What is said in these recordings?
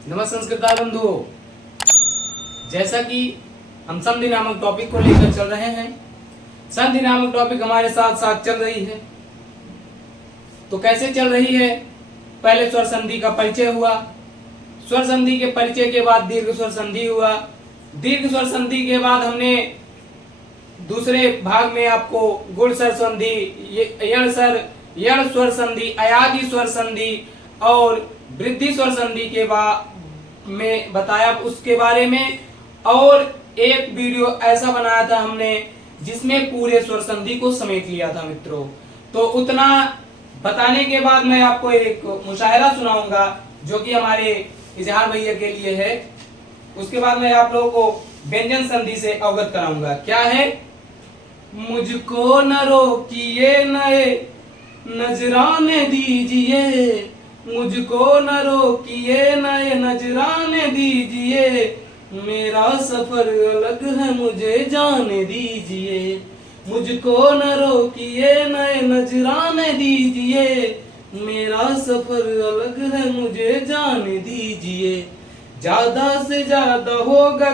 नमस्कार बंधुओं, जैसा कि हम संधि नामक टॉपिक को लेकर चल रहे हैं। संधि नामक टॉपिक हमारे साथ साथ चल रही है। तो कैसे चल रही है? पहले स्वर संधि का परिचय हुआ, स्वर संधि के परिचय के बाद दीर्घ स्वर संधि हुआ, दीर्घ स्वर संधि के बाद हमने दूसरे भाग में आपको गुण स्वर संधि, यण स्वर संधि, अयादि स्वर संधि और वृद्धि स्वर संधि के बाद में बताया उसके बारे में। और एक वीडियो ऐसा बनाया था हमने जिसमें पूरे स्वर संधि को समेट लिया था मित्रों। तो उतना बताने के बाद मैं आपको एक मुशायरा सुनाऊंगा जो कि हमारे इजहार भैया के लिए है। उसके बाद मैं आप लोगों को व्यंजन संधि से अवगत कराऊंगा। क्या है? मुझको न रोकिए नए नजराने दीजिए, मुझको न रोकिए नए नजराने दीजिए, मेरा सफर अलग है मुझे जाने दीजिए, मुझको न रोकिए नए नजराने दीजिए, मेरा सफर अलग है मुझे जाने दीजिए। ज्यादा से ज्यादा होगा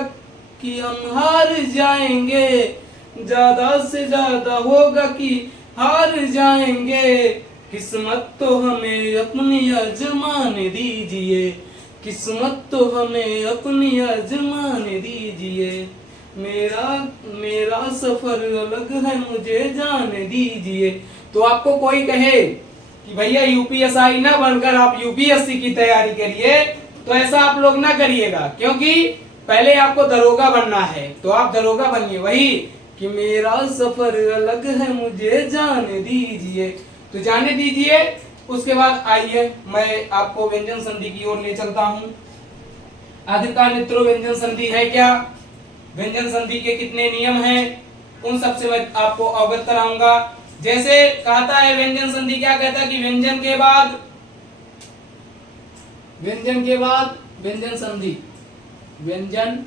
कि हम हार जाएंगे, ज्यादा से ज्यादा होगा कि हार जाएंगे, किस्मत तो हमें अपनी आजमाने दीजिए, किस्मत तो हमें अपनी आजमाने दीजिए, मेरा सफर अलग है मुझे जाने दीजिए। तो आपको कोई कहे कि भैया यूपीएसआई ना बनकर आप यूपीएससी की तैयारी करिए, तो ऐसा आप लोग ना करिएगा, क्योंकि पहले आपको दरोगा बनना है। तो आप दरोगा बनिए, वही कि मेरा सफर अलग है मुझे जाने दीजिए। तो जाने दीजिए। उसके बाद आइए मैं आपको व्यंजन संधि की ओर ले चलता हूं। आखिरकार मित्रों व्यंजन संधि है क्या, व्यंजन संधि के कितने नियम हैं, उन सब से मैं आपको अवगत कराऊंगा। जैसे कहता है व्यंजन संधि, क्या कहता है कि व्यंजन के बाद व्यंजन संधि, व्यंजन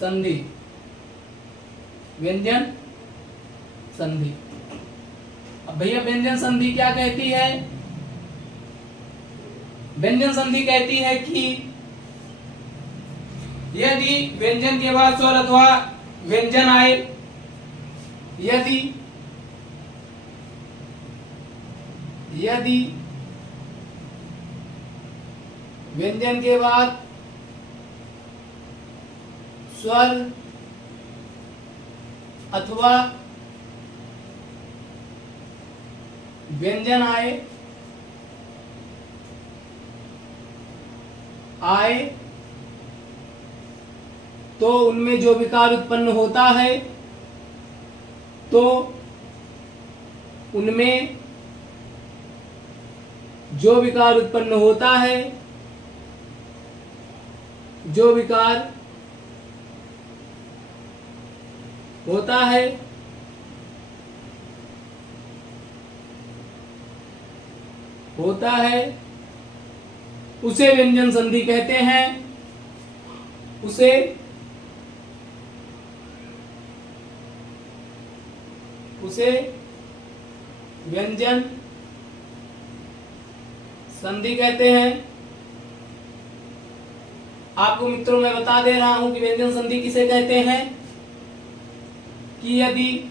संधि, व्यंजन संधि। अब भैया व्यंजन संधि क्या कहती है? व्यंजन संधि कहती है कि यदि व्यंजन के बाद स्वर अथवा व्यंजन आए, यदि व्यंजन के बाद स्वर अथवा व्यंजन आए तो उनमें जो विकार उत्पन्न होता है, तो उनमें जो विकार उत्पन्न होता है, जो विकार होता है उसे व्यंजन संधि कहते हैं, उसे व्यंजन संधि कहते हैं। आपको मित्रों मैं बता दे रहा हूं कि व्यंजन संधि किसे कहते हैं कि यदि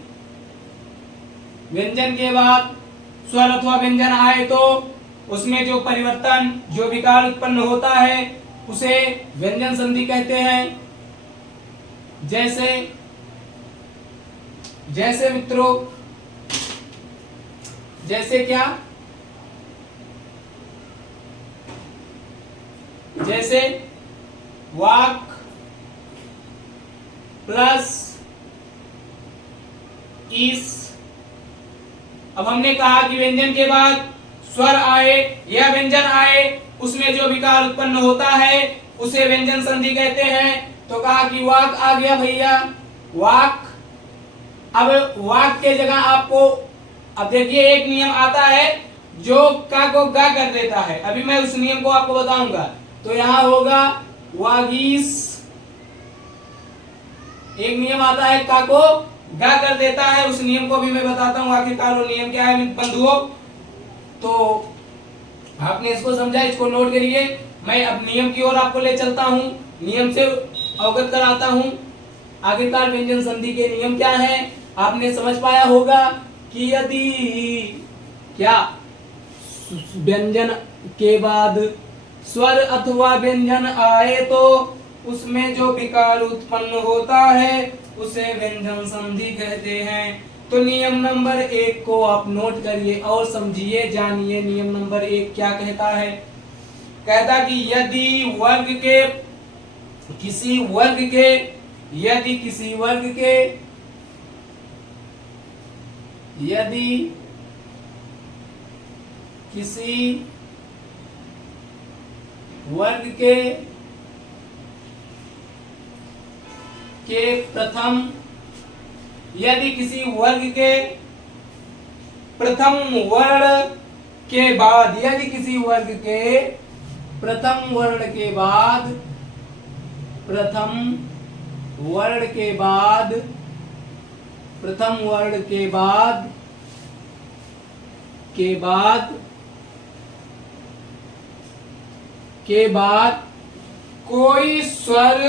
व्यंजन के बाद स्वर अथवा व्यंजन आए तो उसमें जो परिवर्तन, जो विकार उत्पन्न होता है उसे व्यंजन संधि कहते हैं। जैसे मित्रों, जैसे क्या? जैसे वाक प्लस इस। अब हमने कहा कि व्यंजन के बाद स्वर आए या व्यंजन आए, उसमें जो विकार उत्पन्न होता है उसे व्यंजन संधि कहते हैं। तो कहा कि वाक आ गया भैया, वाक। अब वाक के जगह आपको, अब देखिए एक नियम आता है जो का को गा कर देता है, अभी मैं उस नियम को आपको बताऊंगा। तो यहां होगा वागीस, एक नियम आता है का को गा कर देता है, उस नियम को भी मैं बताता हूं आखिरकार वो नियम क्या है बंधुओं। तो आपने इसको समझा, इसको नोट करिए। मैं अब नियम की ओर आपको ले चलता हूं, नियम से अवगत कराता हूं। आखिरकार व्यंजन संधि के नियम क्या है, आपने समझ पाया होगा कि यदि क्या व्यंजन के बाद स्वर अथवा व्यंजन आए तो उसमें जो विकार उत्पन्न होता है उसे व्यंजन संधि कहते हैं। तो नियम नंबर 1 को आप नोट करिए और समझिए, जानिए। नियम नंबर 1 क्या कहता है? कहता कि यदि किसी वर्ग के यदि किसी वर्ग के प्रथम यदि किसी वर्ग के प्रथम वर्ण के बाद यदि किसी वर्ग के प्रथम वर्ण के बाद प्रथम वर्ण के बाद प्रथम वर्ण के बाद के बाद के बाद कोई स्वर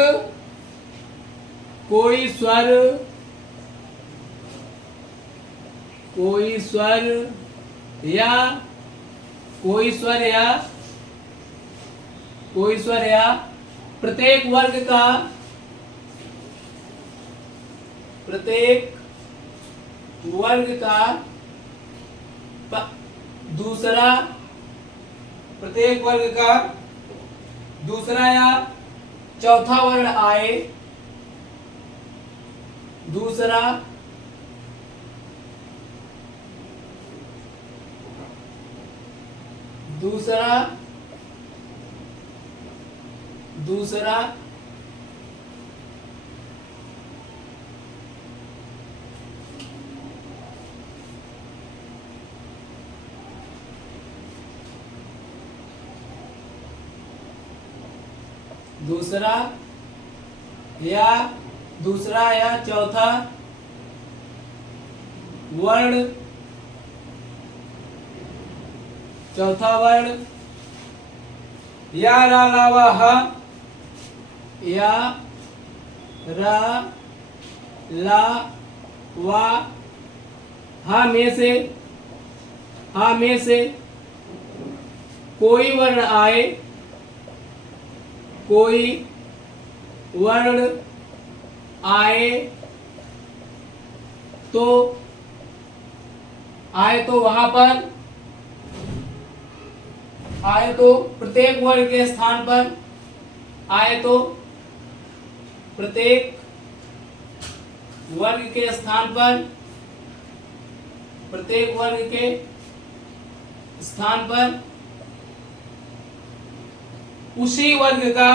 कोई स्वर या प्रत्येक वर्ग का दूसरा या चौथा वर्ण आए, दूसरा दूसरा या चौथा वर्ण या अलावा में से कोई वर्ण आए तो वहां पर प्रत्येक वर्ग के स्थान पर प्रत्येक वर्ग के स्थान पर उसी वर्ग का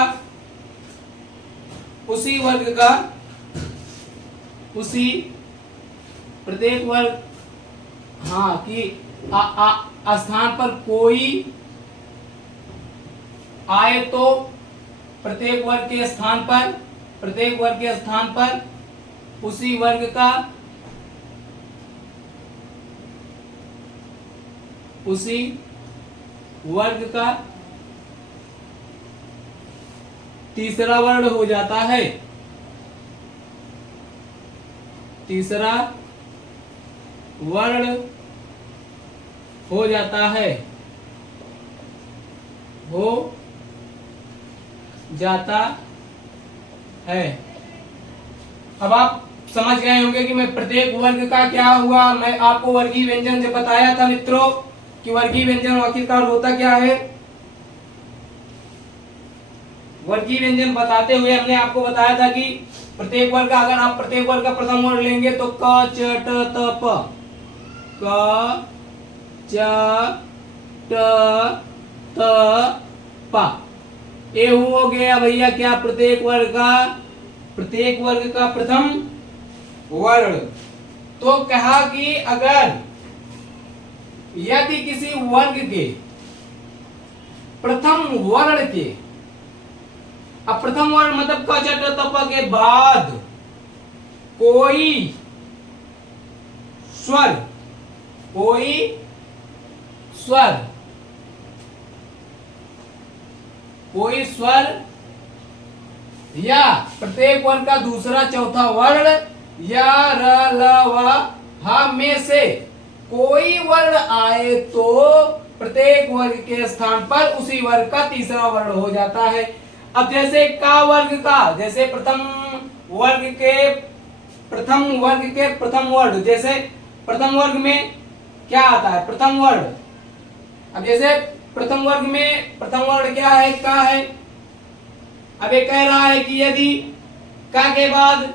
प्रत्येक वर्ग की स्थान पर कोई आए तो प्रत्येक वर्ग के स्थान पर उसी वर्ग का तीसरा वर्ण हो जाता है। तीसरा वर्ण हो जाता है अब आप समझ गए होंगे कि मैं प्रत्येक वर्ग का क्या हुआ। मैं आपको वर्गीय व्यंजन जब बताया था मित्रों कि वर्गीय व्यंजन आखिरकार होता क्या है। वर्गीय व्यंजन बताते हुए हमने आपको बताया था कि प्रत्येक वर्ग का, अगर आप प्रत्येक वर्ग का प्रथम वर्ण लेंगे तो क च ट त प, क च ट त प, ये हो गया भैया क्या प्रत्येक वर्ग का प्रथम वर्ण। तो कहा कि अगर यदि किसी वर्ग के प्रथम वर्ण के, अब प्रथम वर्ण मतलब क च ट त प के बाद कोई स्वर कोई स्वर या प्रत्येक वर्ण का दूसरा चौथा वर्ण या र ल व ह में से कोई वर्ण आए तो प्रत्येक वर्ग के स्थान पर उसी वर्ग का तीसरा वर्ण हो जाता है। अब जैसे का वर्ग का, जैसे प्रथम वर्ग के प्रथम वर्ण, जैसे प्रथम वर्ग में क्या आता है, प्रथम वर्ण। अब जैसे प्रथम वर्ग में प्रथम वर्ण क्या है, का है। अब ये कह रहा है कि यदि का के बाद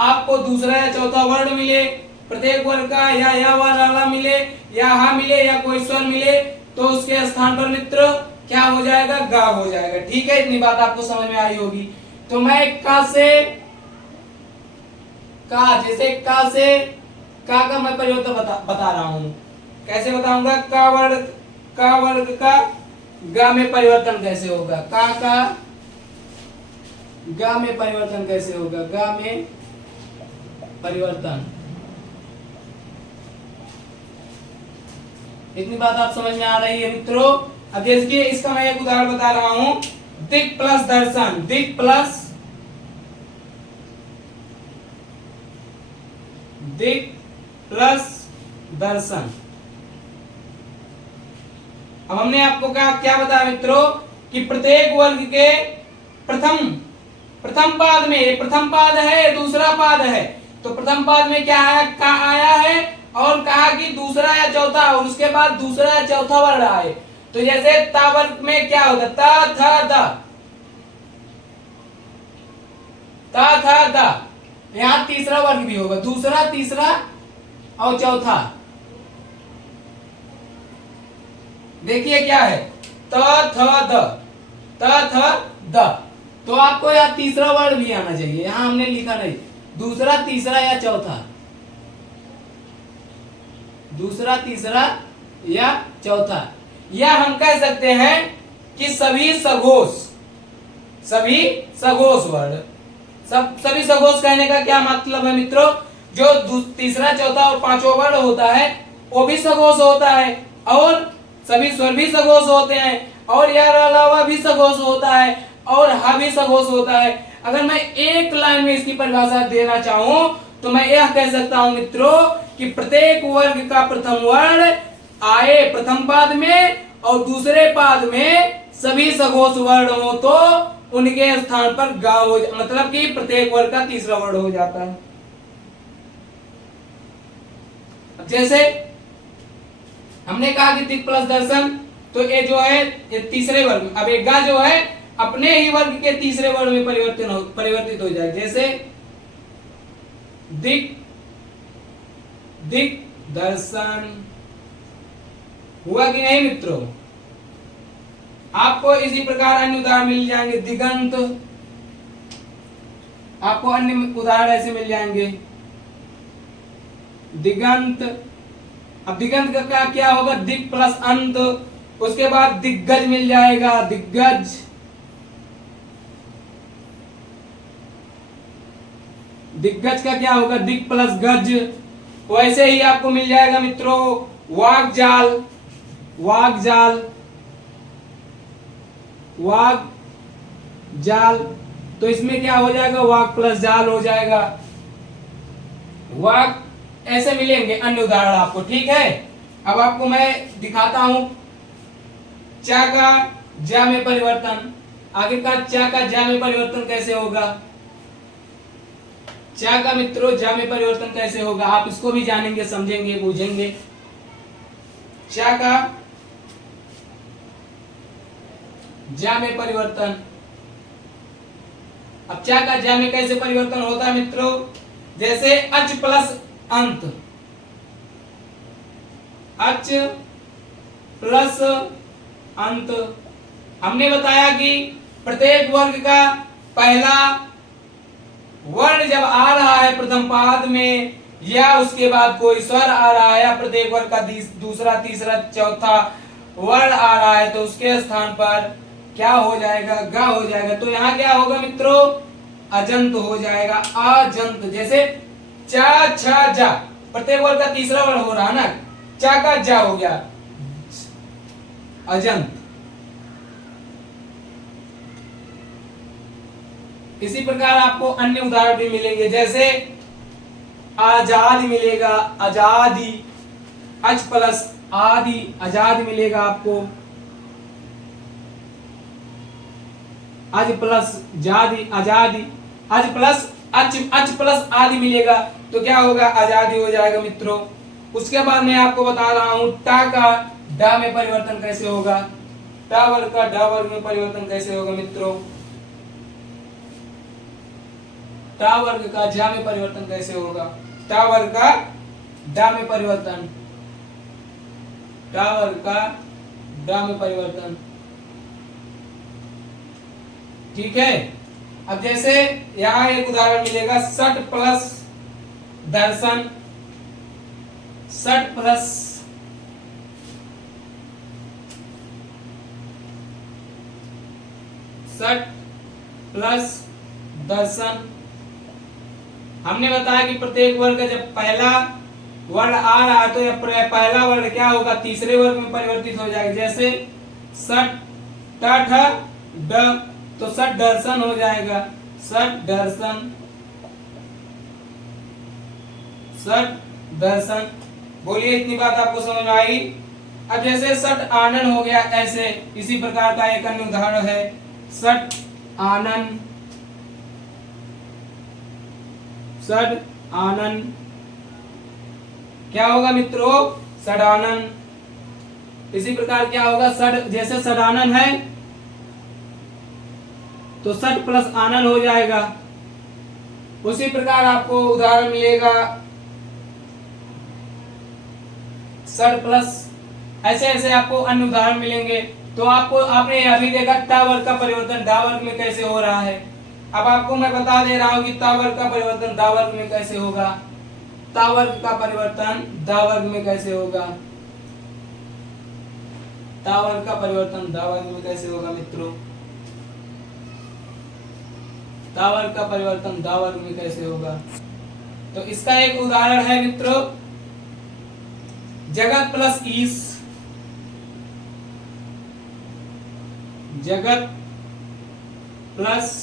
आपको दूसरा या चौथा वर्ण मिले, प्रत्येक वर्ग का या वाला मिले या हा मिले या कोई स्वर मिले, तो उसके स्थान पर मित्र क्या हो जाएगा, गा हो जाएगा। ठीक है, इतनी बात आपको समझ में आई होगी। तो मैं का से का, जैसे का से का मैं परिवर्तन बता रहा हूं। कैसे बताऊंगा, का वर्ग का गा में परिवर्तन कैसे होगा, का गा में परिवर्तन कैसे होगा, गा में परिवर्तन। इतनी बात आप समझ में आ रही है मित्रों। अब देखिए इसका मैं एक उदाहरण बता रहा हूं, दिक् प्लस दर्शन, दिक् प्लस दर्शन। अब हमने आपको क्या बताया मित्रों कि प्रत्येक वर्ग के प्रथम पाद में, प्रथम पाद है दूसरा पाद है, तो प्रथम पाद में क्या आया, का आया है, और कहा कि दूसरा या चौथा, और उसके बाद दूसरा या चौथा वर्ण आए। तो जैसे ता वर्ग में क्या होता, ता था दा, ता था दा, यहां तीसरा वर्ग भी होगा, दूसरा तीसरा और चौथा। देखिए क्या है, त थ द, तो आपको यहाँ तीसरा वर्ण भी आना चाहिए, यहां हमने लिखा नहीं, दूसरा तीसरा या चौथा, दूसरा तीसरा या चौथा। या हम कह सकते हैं कि सभी सघोष वर्ण। सभी सघोष कहने का क्या मतलब है मित्रों, जो तीसरा चौथा और पांचवा वर्ण होता है वो भी सघोष होता है, और सभी स्वर भी सघोष होते हैं, और यार अलावा भी सघोष होता है, और हा भी सघोष होता है। अगर मैं एक लाइन में इसकी परिभाषा देना चाहूं तो मैं यह कह सकता हूं मित्रों कि प्रत्येक वर्ग का प्रथम वर्ण आए प्रथम पाद में और दूसरे पाद में सभी सघोष वर्ण हो तो उनके स्थान पर गा हो, मतलब कि प्रत्येक वर्ग का तीसरा वर्ण हो जाता है। जैसे हमने कहा कि दिक् प्लस दर्शन, तो ये जो है ये तीसरे वर्ग, अब एक गा जो है अपने ही वर्ग के तीसरे वर्ण में परिवर्तित हो जाए। जैसे दिक् दर्शन हुआ कि नहीं मित्रों। आपको इसी प्रकार अन्य उदाहरण मिल जाएंगे, दिगंत, आपको अन्य उदाहरण ऐसे मिल जाएंगे, दिगंत। अब दिगंत का क्या होगा, दिक् प्लस अंत, उसके बाद दिग्गज मिल जाएगा, दिग्गज। दिग्गज का क्या होगा, दिक् प्लस गज। वैसे ही आपको मिल जाएगा मित्रों वागजाल, वागजाल, तो इसमें क्या हो जाएगा, वाग प्लस जाल हो जाएगा, वाग। ऐसे मिलेंगे अन्य उदाहरण आपको, ठीक है। अब आपको मैं दिखाता हूं चा का जा में परिवर्तन। आगे का चा का जा में परिवर्तन कैसे होगा, चा का मित्रों जा में परिवर्तन कैसे होगा, आप इसको भी जानेंगे, समझेंगे, बूझेंगे। चा का जा में परिवर्तन। अब चा का जा में कैसे परिवर्तन होता है मित्रों, जैसे अच प्लस अंत, अच प्लस अंत। हमने बताया कि प्रत्येक वर्ग का पहला वर्ण जब आ रहा है प्रथम पाद में, या उसके बाद कोई स्वर आ रहा है, या प्रत्येक वर्ग का दूसरा तीसरा चौथा वर्ण आ रहा है, तो उसके स्थान पर क्या हो जाएगा, गा हो जाएगा। तो यहाँ क्या होगा मित्रों, अजंत हो जाएगा, अजंत। जैसे चा छा जा, प्रत्येक वर्ग का तीसरा वर्ण हो रहा है ना, चा का जा हो गया, अजंत। इसी प्रकार आपको अन्य उदाहरण भी मिलेंगे, जैसे आजाद मिलेगा, आजादी, अच प्लस आदि, आजाद मिलेगा आपको, अज प्लस जादी, आजादी, अज प्लस अच प्लस आदि मिलेगा तो क्या होगा, आजादी हो जाएगा मित्रों। उसके बाद मैं आपको बता रहा हूं टा का डा में परिवर्तन कैसे होगा, टा वर्ग का डा वर्ग में परिवर्तन कैसे होगा मित्रों, टा वर्ग का जा में परिवर्तन कैसे होगा, टा वर्ग का डा में परिवर्तन, टा वर्ग का डा में परिवर्तन, ठीक है। अब जैसे यहां एक उदाहरण मिलेगा, सट प्लस दर्शन, सट प्लस दर्शन। हमने बताया कि प्रत्येक वर्ग का जब पहला वर्ण आ रहा है तो यह पहला वर्ण क्या होगा, तीसरे वर्ग में परिवर्तित हो जाएगा, जैसे सट टठ ड, तो सट दर्शन हो जाएगा, सट दर्शन, सट दर्शन। बोलिए इतनी बात आपको समझ में आई। अब जैसे सट आनन हो गया, ऐसे इसी प्रकार का एक अन्य उदाहरण है, सट आनन, सट आनन क्या होगा मित्रों, सडानन। इसी प्रकार क्या होगा, सड, जैसे सडानन है तो सट प्लस आनन हो जाएगा। उसी प्रकार आपको उदाहरण मिलेगा सट प्लस, ऐसे ऐसे आपको अन्य उदाहरण मिलेंगे। तो आपको आपने अभी देखा टा वर्ग का परिवर्तन डा वर्ग में कैसे हो रहा है। अब आपको मैं बता दे रहा हूं कि ता वर्ग का परिवर्तन दा वर्ग में कैसे होगा, ता वर्ग का परिवर्तन दा वर्ग में कैसे होगा, ता वर्ग का परिवर्तन दा वर्ग में कैसे होगा मित्रों, ता वर्ग का परिवर्तन दा वर्ग में कैसे होगा। तो इसका एक उदाहरण है मित्रों, जगत प्लस ईश, जगत प्लस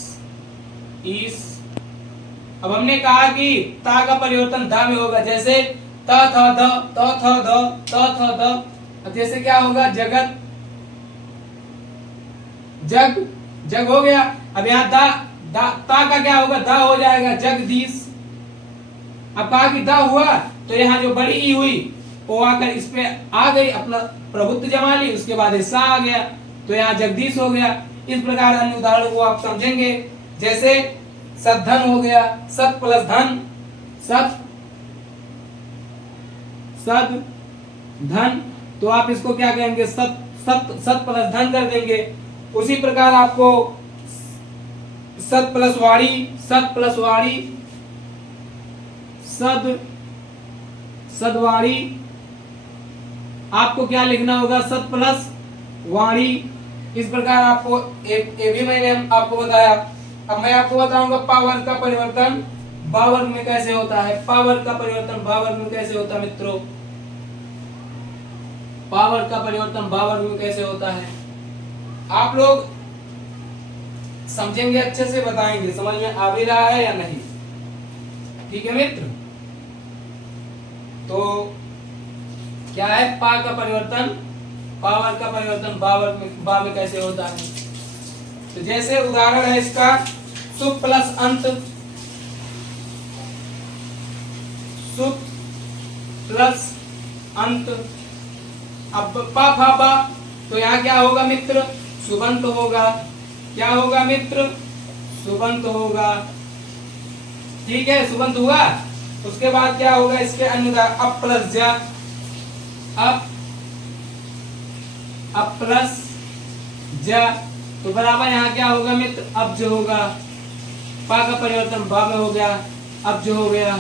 ईश। अब हमने कहा कि ता का परिवर्तन धा में होगा, जैसे त थ ध, त थ ध, त थ ध। अब जैसे क्या होगा, जगत, जग, जग हो गया। अब यहाँ दा, ता का क्या होगा, दा हो जाएगा, जगदीश। अब कहा कि दा हुआ तो यहाँ जो बड़ी ई हुई वो आकर इसमें आ गई, अपना प्रभुत्व जमा ली, उसके बाद सा आ गया तो यहाँ जगदीश हो गया। इस प्रकार अन्य उदाहरण को आप समझेंगे, जैसे सद्धन हो गया, सत प्लस धन, सत, सद धन, तो आप इसको क्या कहेंगे, सत, सत, सत प्लस धन कर देंगे। उसी प्रकार आपको सत प्लस वाणी, सत प्लस वाणी, सद, सदवाणी। आपको क्या लिखना होगा, सत प्लस वाणी। इस प्रकार आपको एक भी मैंने आपको बताया। अब मैं आपको बताऊंगा पा वर्ग का परिवर्तन बा वर्ग में कैसे होता है, पा वर्ग का परिवर्तन बा वर्ग में कैसे होता है मित्रों, पा वर्ग का परिवर्तन बा वर्ग में कैसे होता है। आप लोग समझेंगे, अच्छे से बताएंगे, समझ में आ भी रहा है या नहीं, ठीक है मित्र। तो क्या है, पा का परिवर्तन, पा वर्ग का परिवर्तन बा वर्ग में, बा में कैसे होता है। तो जैसे उदाहरण है इसका, सुप प्लस अंत, सुप प्लस अंत। अब पा फा बा, तो यहाँ क्या होगा मित्र, सुबंत होगा। क्या होगा मित्र, सुबंत होगा, ठीक है, सुबंत हुआ। उसके बाद क्या होगा, इसके अन्य अप प्लस जा, अप प्लस जा, तो बराबर यहाँ क्या होगा मित्र, अब जो होगा। पा का परिवर्तन बा में हो गया, अब जो हो गया।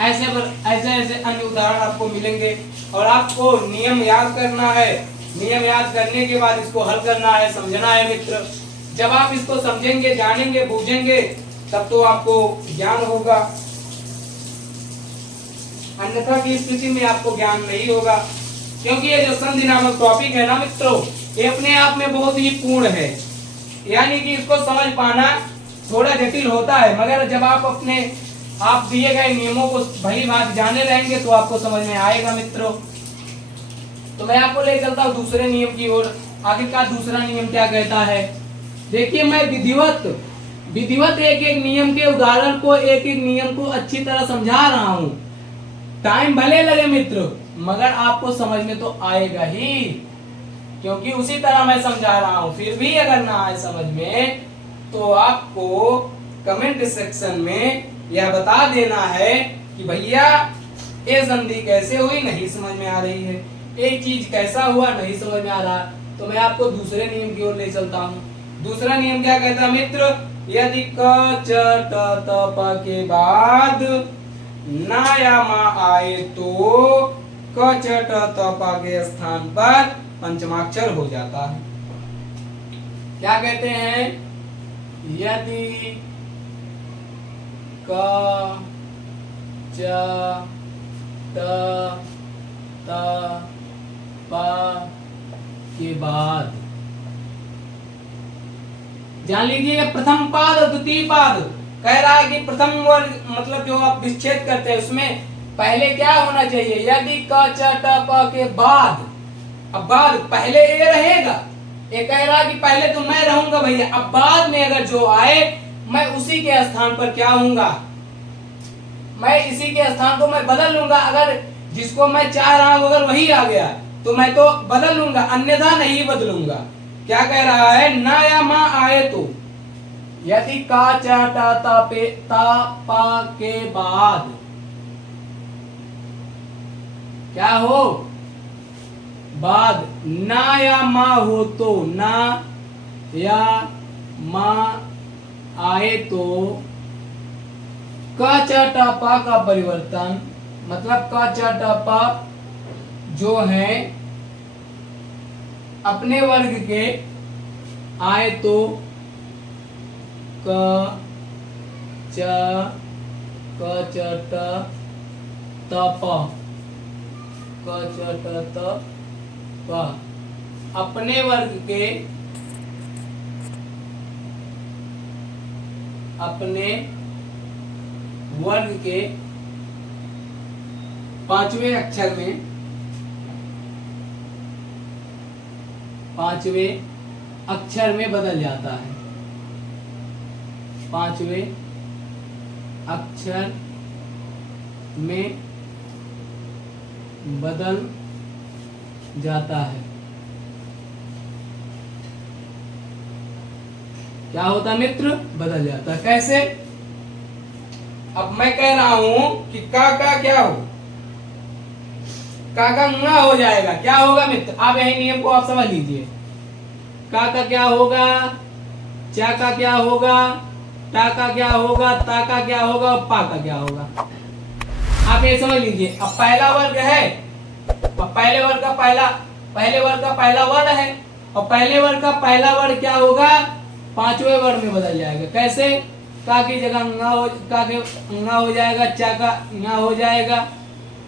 ऐसे ऐसे अन्य उदाहरण आपको मिलेंगे और आपको नियम याद करना है। नियम याद करने के बाद इसको हल करना है, समझना है मित्र। जब आप इसको समझेंगे, जानेंगे, बूझेंगे, तब तो आपको ज्ञान होगा, अन्यथा की स्थिति में आपको ज्ञान नहीं होगा। क्योंकि ये जो संधि नामक टॉपिक है ना मित्रों, ये अपने आप में बहुत ही पूर्ण है। यानी कि इसको समझ पाना थोड़ा जटिल होता है, मगर जब आप दिए गए नियमों को भली भांति जाने रहेंगे तो आपको समझ में आएगा मित्रों। तो मैं आपको ले चलता हूँ दूसरे नियम की ओर। आखिरकार दूसरा नियम क्या कहता है, देखिए मैं विधिवत एक एक नियम के उदाहरण को, एक एक नियम को अच्छी तरह समझा रहा हूँ। टाइम भले लगे मित्र, मगर आपको समझ में तो आएगा ही, क्योंकि उसी तरह मैं समझा रहा हूँ। फिर भी अगर ना आए समझ में तो आपको कमेंट सेक्शन में यह बता देना है कि भैया ये संधि कैसे हुई, नहीं समझ में आ रही है, एक चीज कैसा हुआ, नहीं समझ में आ रहा। तो मैं आपको दूसरे नियम की ओर ले चलता हूँ। दूसरा नियम क्या कहता है मित्र, यदि क च ट त प के बाद ना या मा आए तो क च ट त प के स्थान पर पंचमाक्षर हो जाता है। क्या कहते हैं, यदि क च ट त प के बाद, जान लीजिए प्रथम पाद और द्वितीय पाद, कह रहा है कि प्रथम वर्ग मतलब जो आप विच्छेद करते हैं उसमें पहले क्या होना चाहिए, यदि क च ट प के बाद, अब बाद पहले ये रहेगा, ये कह रहा है कि पहले तो मैं रहूंगा भैया, अब बाद में अगर जो आए मैं उसी के स्थान पर क्या होऊंगा, मैं इसी के स्थान को मैं बदल लूंगा। अगर जिसको मैं चाह रहा हूं अगर वही आ गया तो मैं तो बदल लूंगा, अन्यथा नहीं बदलूंगा। क्या कह रहा है, ना या मा आए तो, यदि का च ट त पे ता पा के बाद क्या हो, बाद ना या मा हो तो, ना या मा आए तो क च ट प का परिवर्तन, मतलब क च ट प जो है अपने वर्ग के आए तो क च ट त प, क च ट त प अपने वर्ग के, अपने वर्ग के पांचवें अक्षर में, पांचवें अक्षर में बदल जाता है, पांचवें अक्षर में बदल जाता है। क्या होता है मित्र, बदल जाता है। कैसे, अब मैं कह रहा हूं कि का क्या हो, का ंगा हो जाएगा, क्या होगा मित्र, आप यही नियम को आप समझ लीजिए। का क्या होगा, चा का क्या होगा, टा का क्या होगा, ता का क्या होगा और पा का क्या होगा, आप ये समझ लीजिए। अब पहला वर्ग है, अब पहले वर्ग का पहला वर्ण है, और पहले वर्ग का पहला वर्ण क्या होगा, पांचवें वर्ण में बदल जाएगा। कैसे, का की जगह ंगा हो जाएगा, चा का ंगा हो जाएगा,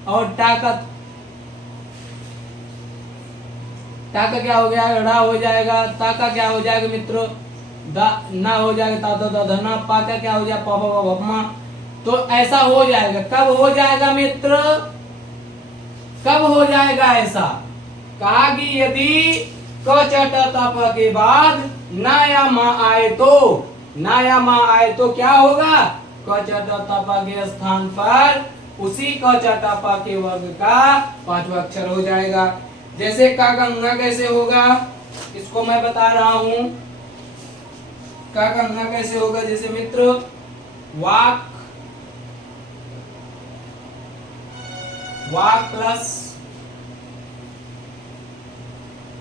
और टा का क्या हो गया, ड़ा हो जाएगा, ता का क्या हो जाएगा मित्रों, दा ना हो जाएगा, ता दा धना, पा का क्या हो जाएगा, पा पा पा पा। तो ऐसा हो जाएगा। कब हो जाएगा मित्र, कब हो जाएगा ऐसा, कहा कि यदि क च ट त प के बाद ना या मा आए तो, ना या मा आए तो क्या होगा, क च ट त प के स्थान पर उसी क च ट प के वर्ग का पांचवा अक्षर हो जाएगा। जैसे का ंगा कैसे होगा, इसको मैं बता रहा हूं, का ंगा कैसे होगा, जैसे मित्र वाक, वाक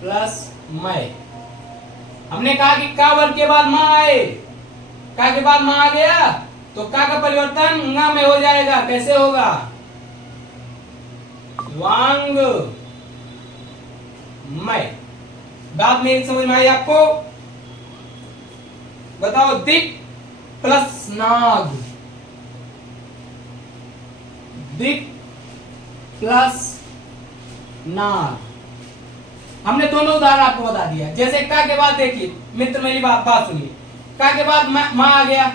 प्लस मैं, हमने कहा कि का वर्ग के बाद मां आए, का के बाद मां आ गया तो का परिवर्तन ंगा में हो जाएगा। कैसे होगा, वांग मैं। बात मेरी समझ में आई आपको, बताओ, दिक प्लस नाग, दिक प्लस नाग, हमने दोनों उदाहरण आपको बता दिया। जैसे का के बाद देखिए मित्र, मेरी बात सुनिए, का के बाद मा आ गया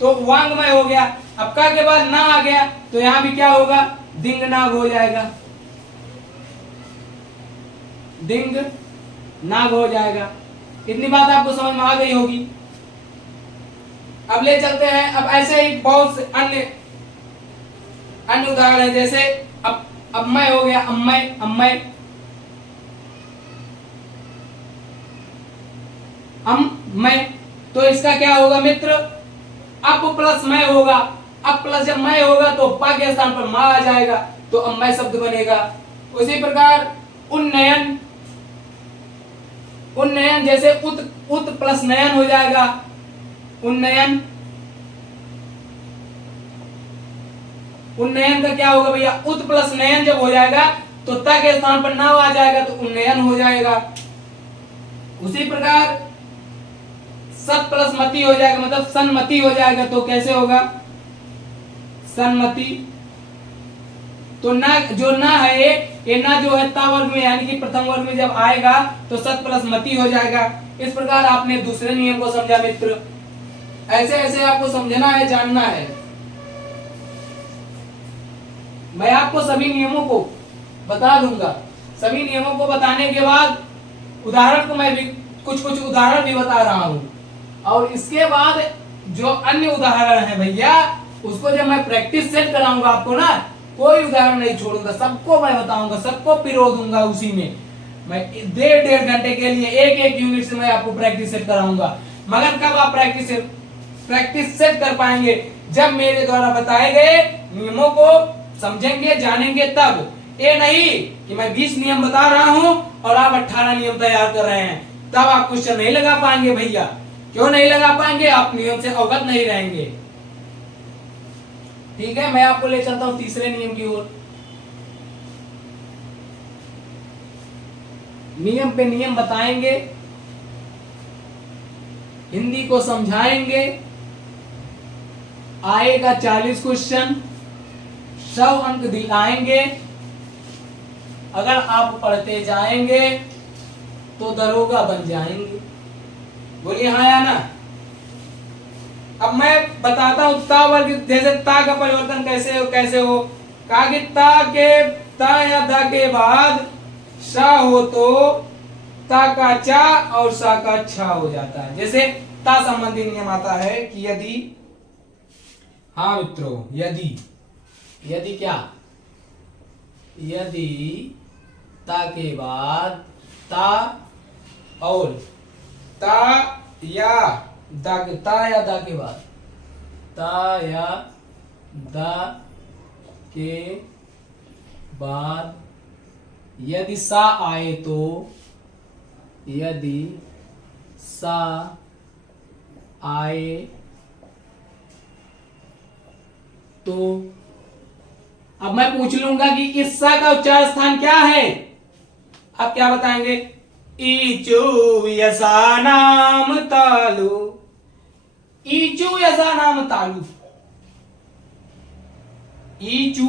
तो वांगमय हो गया। अब का के बाद ना आ गया तो यहां भी क्या होगा, दिंग नाग हो जाएगा, दिंग नाग हो जाएगा। इतनी बात आपको समझ में आ गई होगी। अब ले चलते हैं, अब ऐसे ही बहुत से अन्य उदाहरण है, जैसे अब मैं हो गया, अम्मय, अम्मय, मैं, तो इसका क्या होगा मित्र, अप प्लस मैं होगा। अप प्लस जब मैं होगा तो पा के स्थान पर मा आ जाएगा तो अम्मय शब्द बनेगा। उसी प्रकार उन्नयन, उन्नयन जैसे उत प्लस नयन हो जाएगा, उन्नयन। उन्नयन का क्या होगा भैया, उत प्लस नयन जब हो जाएगा तो त के स्थान पर नाव आ जाएगा तो उन्नयन हो जाएगा। उसी प्रकार सत प्लस मति हो जाएगा, मतलब सन्मति हो जाएगा, तो कैसे होगा, सन्मति। तो ना जो ना है ये ना जो है ता वर्ग में यानी कि प्रथम वर्ग में जब आएगा तो सत प्लस मति हो जाएगा। इस प्रकार आपने दूसरे नियम को समझा मित्र। ऐसे ऐसे आपको समझना है, जानना है। मैं आपको सभी नियमों को बता दूंगा। सभी नियमों को बताने के बाद उदाहरण को मैं भी कुछ उदाहरण भी बता रहा हूं, और इसके बाद जो अन्य उदाहरण है भैया उसको जब मैं प्रैक्टिस सेट कराऊंगा आपको ना, कोई उदाहरण नहीं छोड़ूंगा, सबको मैं बताऊंगा, सबको पिरो दूंगा। उसी में मैं 1.5 घंटे के लिए एक यूनिट से मैं आपको प्रैक्टिस सेट कराऊंगा। मगर कब आप प्रैक्टिस सेट कर पाएंगे, जब मेरे द्वारा बताए गए नियमों को समझेंगे, जानेंगे तब। ये नहीं कि मैं 20 नियम बता रहा हूं और आप 18 नियम तैयार कर रहे हैं, तब आप क्वेश्चन नहीं लगा पाएंगे भैया। क्यों नहीं लगा पाएंगे, आप नियम से अवगत नहीं रहेंगे। ठीक है, मैं आपको ले चलता हूं तीसरे नियम की ओर। नियम पे नियम बताएंगे, हिंदी को समझाएंगे, आएगा 40 क्वेश्चन, 100 अंक दिलाएंगे। अगर आप पढ़ते जाएंगे तो दरोगा बन जाएंगे। बोलिए हाँ या ना। अब मैं बताता हूं ता वर्ग, जैसे ता का परिवर्तन कैसे हो कहा कि ता या दा के बाद शा हो तो ता का चा और सा का छा हो जाता है। जैसे ता संबंधी नियम आता है कि यदि, हाँ मित्रों, यदि क्या, यदि ता के बाद ता और ता या दा के बाद ता या दा के बाद यदि सा आए तो, यदि सा आए तो अब मैं पूछ लूंगा कि इस सा का उच्चार स्थान क्या है। आप क्या बताएंगे, ईचू यसा नाम तालु, ईचू यसा नाम तालु, ईचू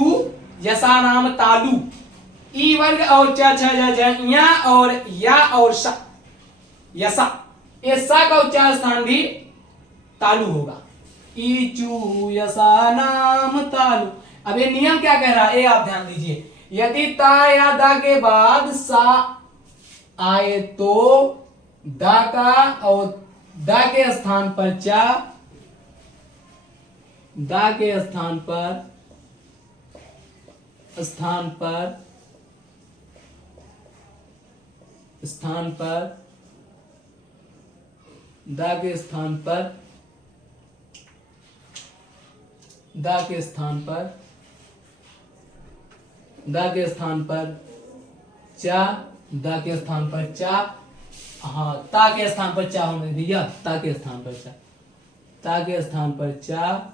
यसा नाम तालु। ई वर्ग और चा या और या और सा, यसा, इस सा का उच्चार स्थान भी तालु होगा। ईचू यसा नाम तालु। अब ये नियम क्या कह रहा है, ये आप ध्यान दीजिए। यदि ता या दा के बाद सा आए तो दा का और दा के स्थान पर चा, दा के स्थान पर दा के स्थान पर दा के स्थान पर चा, दा के स्थान पर चा, हाँ ता के स्थान पर चा होने दिया, ता के स्थान पर चा, ता के स्थान पर चा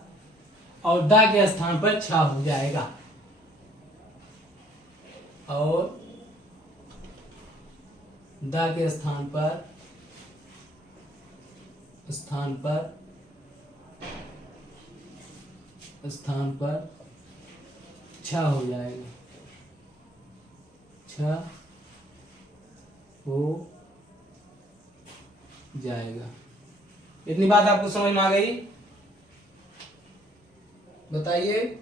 और दा के स्थान पर छा हो जाएगा। और दा के स्थान पर छा हो जाएगा, छा हो जाएगा। इतनी बात आपको समझ में आ गई? बताइए।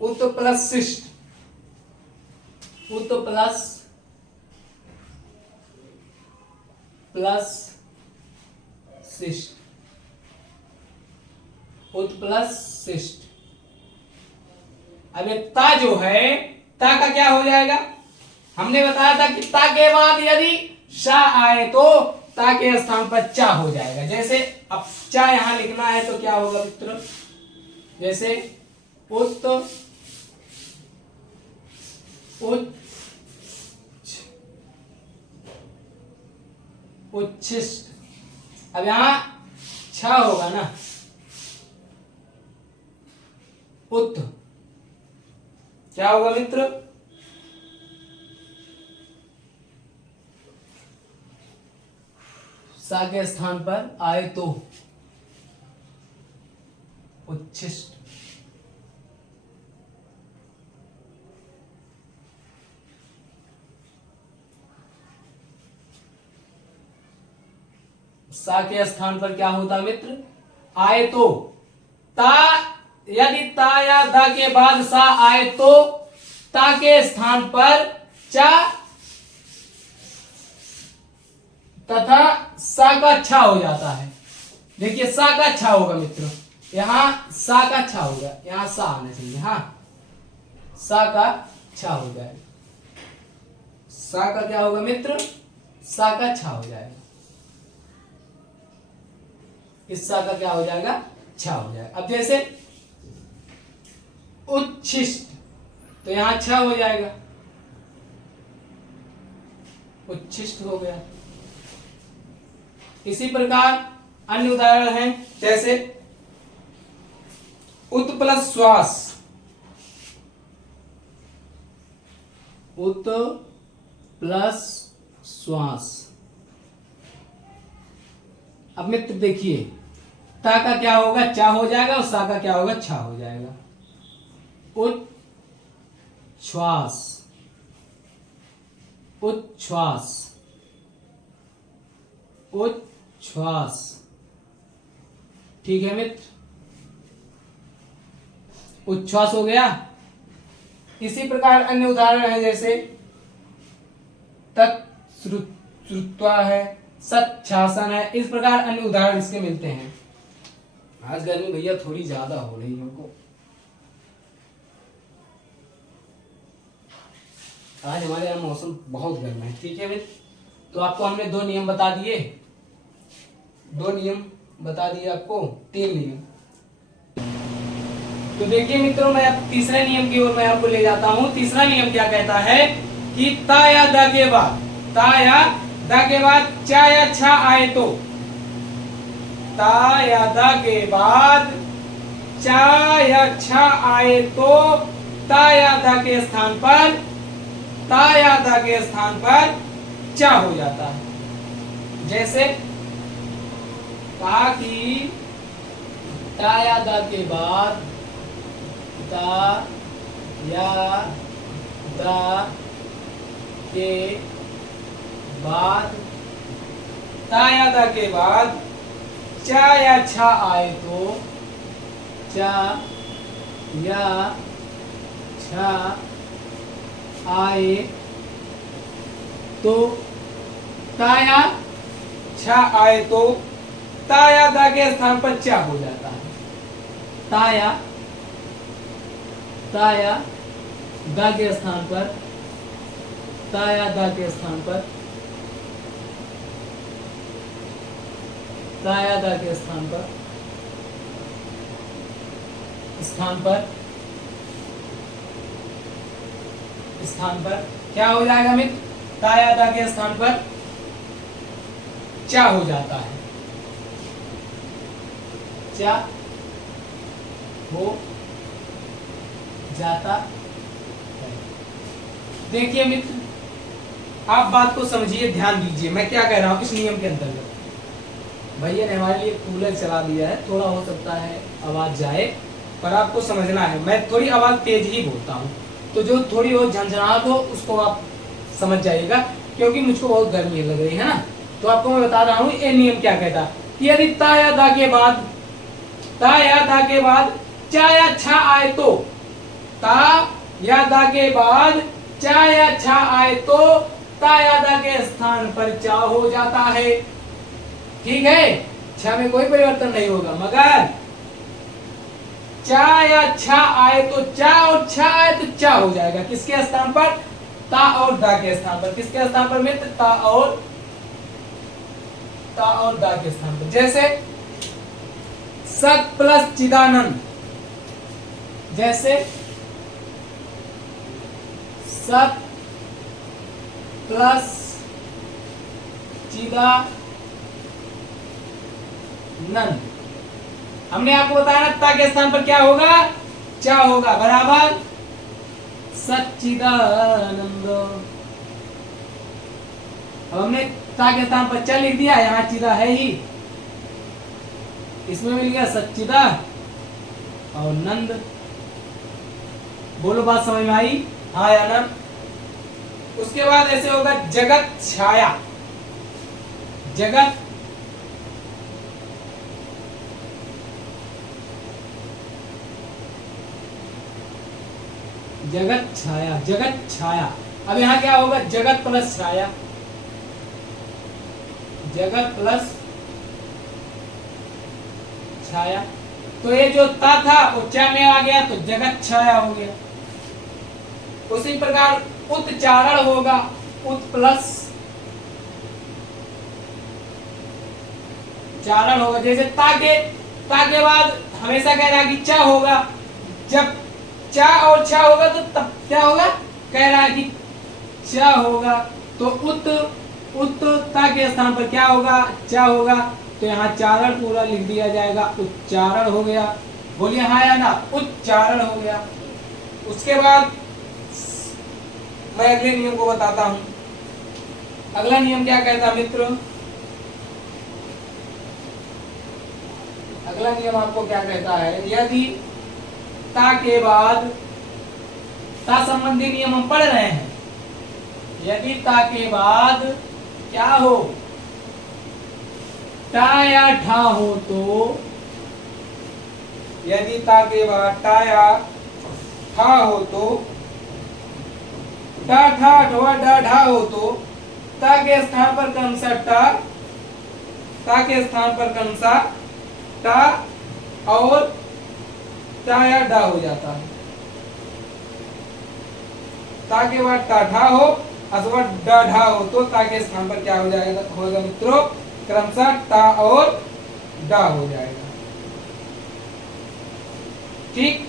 उत प्लस शिष्ट, उत प्लस शिष्ट, उत प्लस शिष्ट। अब ये ता जो है, ता का क्या हो जाएगा? हमने बताया था कि ता के बाद यदि शा आए तो ता के स्थान पर चा हो जाएगा। जैसे अब चा यहां लिखना है तो क्या होगा मित्र? जैसे उत उच्छिष्ट। अब यहां छ होगा ना, उत क्या होगा मित्र? सा के स्थान पर आए तो उच्छिष्ट। सा के स्थान पर क्या होता मित्र? आए तो। ता यदि ता या दा के बाद सा आए तो ता के स्थान पर चा तथा सा का छा हो जाता है। देखिए सा का छा होगा मित्र, यहां सा का छा होगा, यहां सा आना चाहिए। हाँ, सा का छा हो जाएगा। सा का क्या होगा मित्र? सा का छा हो जाएगा। इस सा का क्या हो जाएगा? छा हो जाएगा। अब जैसे उच्छिष्ट, तो यहां छा हो जाएगा, उच्छिष्ट हो गया। इसी प्रकार अन्य उदाहरण हैं, जैसे उत प्लस श्वास, उत प्लस श्वास। अब मित्र देखिए, ता का क्या होगा? चा हो जाएगा और सा का क्या होगा? छा हो जाएगा। उच्छ्वास, उच्छ्वास, उच्छ्वास। ठीक है मित्र, उच्छ्वास हो गया। इसी प्रकार अन्य उदाहरण है, जैसे तत्श्रुत्वा है, सच्छासन है। इस प्रकार अन्य उदाहरण इसके मिलते हैं। आज गर्मी भैया थोड़ी ज्यादा हो रही है हमको, आज हमारे यहाँ मौसम बहुत गर्म है। ठीक है मित्र, तो आपको हमने 2 नियम बता दिए, 2 नियम बता दिए आपको, 3 नियम। तो देखिए मित्रों, मैं अब तीसरे नियम की ओर मैं आपको ले जाता हूं। तीसरा नियम क्या कहता है कि ता या दा के बाद, ता या दा के बाद चा या छा आए तो, ता या दा के बाद चा या छा आए तो ता या दा के स्थान पर, ता या दा के स्थान पर चा हो जाता है। जैसे कहा कि ता या दा के बाद, ता या दा के बाद, ता या दा के बाद चा या छा आए तो, चा या छा आए तो ता या छा आए तो ता या दा के स्थान पर चा हो जाता है। ता या दा के स्थान पर, ता या दा के स्थान पर, ता या दा के स्थान पर, स्थान पर क्या हो जाएगा मित्र? ता या दा के स्थान पर चा हो जाता है, चा हो जाता है। देखिए मित्र, आप बात को समझिए, ध्यान दीजिए मैं क्या कह रहा हूं। इस नियम के अंतर्गत भैया ने हमारे लिए कूलर चला दिया है, थोड़ा हो सकता है आवाज जाए, पर आपको समझना है मैं थोड़ी आवाज तेज ही बोलता हूं, तो जो थोड़ी और झंझनाहट हो उसको आप समझ जाइएगा, क्योंकि मुझको बहुत गर्मी लग रही है ना। तो आपको मैं बता रहा हूँ ये नियम क्या कहता है कि यदि ता या दा के बाद चा या छा आए तो, ता या दा के बाद चा या छा आए तो ता या दा के स्थान पर चा हो जाता है। ठीक है, छा में कोई परिवर्तन नहीं होगा, मगर चा या छा आए तो चा और छा आए तो चा हो जाएगा। किसके स्थान पर? ता और दा के स्थान पर। किसके स्थान पर मित्र? ता और दा के स्थान पर। जैसे सत प्लस चिदानंद, जैसे सत प्लस चिदानंद। हमने आपको बताया ना ता के स्थान पर क्या होगा? चा होगा, बराबर सच्चिदानंद। अब हमने ता के स्थान पर चा लिख दिया, यहाँ चिदा है ही, इसमें मिल गया सच्चिदा और नंद। बोलो बात समझ में आई? हाँ या ना? उसके बाद ऐसे होगा जगत छाया। जगत छाया, जगत छाया। अब यहाँ क्या होगा? जगत प्लस छाया, जगत प्लस छाया। तो ये जो ता था वो चा में आ गया तो जगत छाया हो गया। उसी प्रकार उच्चारण होगा, उत प्लस चारण होगा। जैसे ता के बाद हमेशा कह रहा है कि चा होगा, जब चा और छा होगा तो तब क्या होगा? कह रहा है कि चा होगा, तो उत ता के स्थान पर क्या होगा? चा होगा, तो यहाँ चारण पूरा लिख दिया जाएगा, उच्चारण हो गया। बोलिए हाँ या ना? उच्चारण हो गया। उसके बाद मैं अगले नियम को बताता हूं। अगला नियम क्या कहता मित्र? अगला नियम आपको क्या कहता है? यदि ता के बाद, ता संबंधी नियम हम पढ़ रहे हैं, यदि ता के बाद क्या हो? टा या ठा हो तो, यदि ता के बाद टा या ठा हो तो, टा ठा अथवा डा ढा हो तो ता के स्थान पर क्रमशः टा, ता के स्थान पर क्रमशः टा और टा या डा हो जाता है। ता के बाद टा ठा हो अथवा डा ढा हो तो ता के स्थान पर क्या हो जाएगा? होगा मित्रों, क्रमशः टा और डा हो जाएगा। ठीक,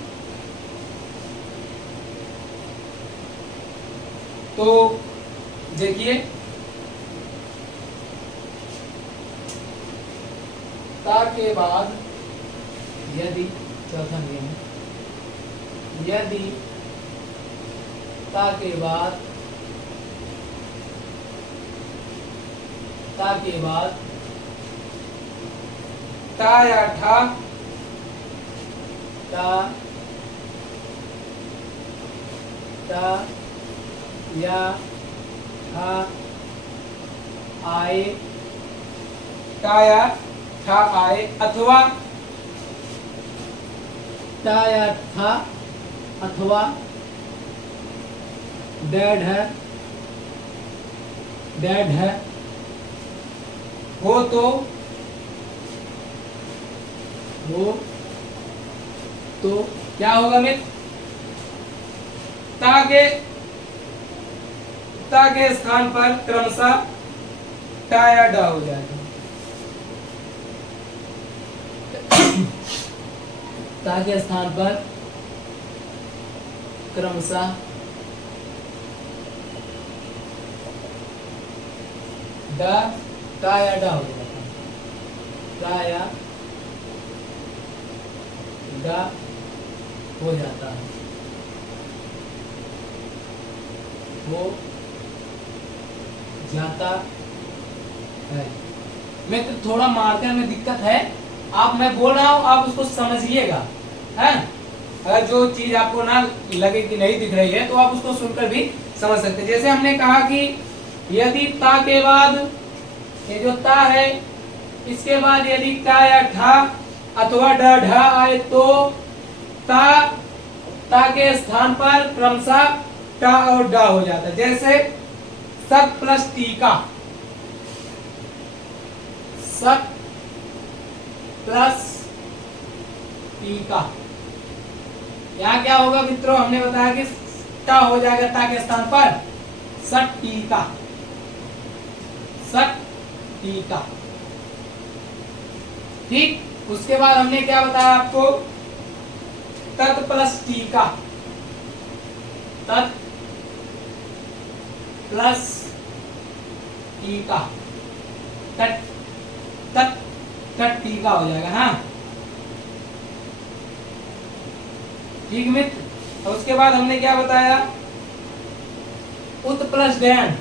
तो देखिए ता के बाद यदि, चौथा नियम, यदि ता के बाद टा या ठा, टा या ठा आए, टा या ठा आए अथवा टा या ठा अथवा डेढ़ है हो तो क्या होगा मित्र? ता के स्थान पर क्रमशः टा या डा हो जाएगा। ता के स्थान पर क्रमशः टा या डा हो जाता है, टा या डा हो जाता है, हो जाता है। मैं तो थोड़ा मार्कर में दिक्कत है, आप, मैं बोल रहा हूं आप उसको समझिएगा, है। अगर जो चीज आपको ना लगे कि नहीं दिख रही है तो आप उसको सुनकर भी समझ सकते हैं। जैसे हमने कहा कि यदि ता के बाद ये जो ता है, इसके बाद यदि टा या ठा अथवा ढ ढ आए तो ता के स्थान पर क्रमशः टा और डा हो जाता है। जैसे सत प्लस टीका, सत प्लस टीका, यहाँ क्या होगा मित्रों, हमने बताया कि टा हो जाएगा ता के स्थान पर सट टीका, सट टीका। ठीक, उसके बाद हमने क्या बताया आपको, तत् प्लस टीका, तत् प्लस टीका, तट तट तट टीका हो जाएगा। हाँ ठीक मित्र। और उसके बाद हमने क्या बताया, उत प्लस डैन,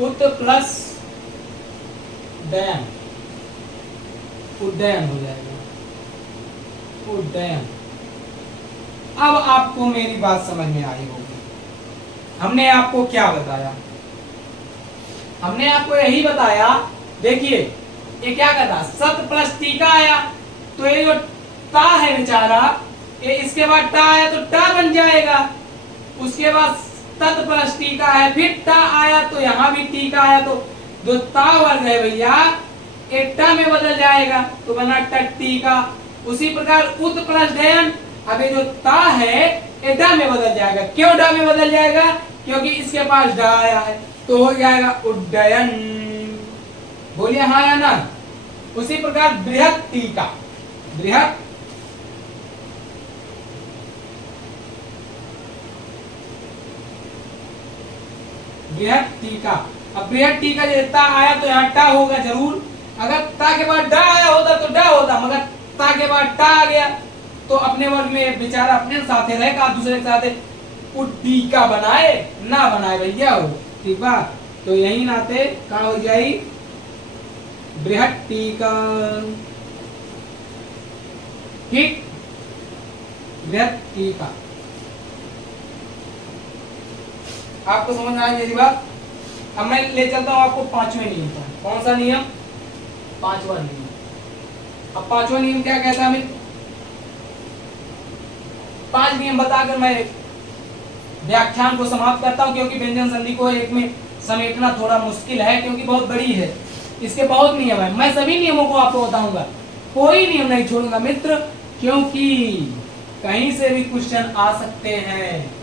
उत प्लस डैन, उड्डयन हो जाएगा, उड्डयन। अब आपको मेरी बात समझ में आई होगी। हमने आपको क्या बताया, हमने आपको यही बताया, देखिए ये क्या कर रहा, सत प्लस टीका आया तो ये जो ता है बेचारा, ये इसके बाद टा आया तो टा बन जाएगा। उसके बाद तत् प्लस टीका है, फिर टा आया तो यहाँ भी टीका आया, तो जो ता वर्ग है भैया एक टा में बदल जाएगा तो बना टट टीका। उसी प्रकार उत प्लस डयन, अब ये जो ता है ये डा में बदल जाएगा। क्यों डा में बदल जाएगा, क्योंकि इसके पास डा आया है तो हो जाएगा उड्डयन। बोलिए हाँ या ना। उसी प्रकार बृहत टीका, बृहत बृहत टीका। अब बृहत टीका जैसे ता आया तो यहाँ टा होगा जरूर, अगर ता के बाद डा आया होता तो डा होता, मगर ता के बाद टा आ गया तो अपने वर्ग में बेचारा अपने साथे रहेगा, दूसरे के साथ उड्डीका बनाए ना बनाए भैया हो, ठीक बा। तो यही नाते कहा हो जाए बृहत टीका, ठीक, बृहत टीका। आपको समझ में आई मेरी बात। अब मैं ले चलता हूं आपको पांचवें नियम पर। कौन सा नियम, पांचवा नियम। अब पांचवा नियम क्या कहता है, पांच नियम बताकर मैं व्याख्यान को समाप्त करता हूं, क्योंकि व्यंजन संधि को एक में समेटना थोड़ा मुश्किल है, क्योंकि बहुत बड़ी है, इसके बहुत नियम है। मैं सभी नियमों को आपको बताऊंगा, कोई नियम नहीं छोड़ूंगा मित्र, क्योंकि कहीं से भी क्वेश्चन आ सकते हैं।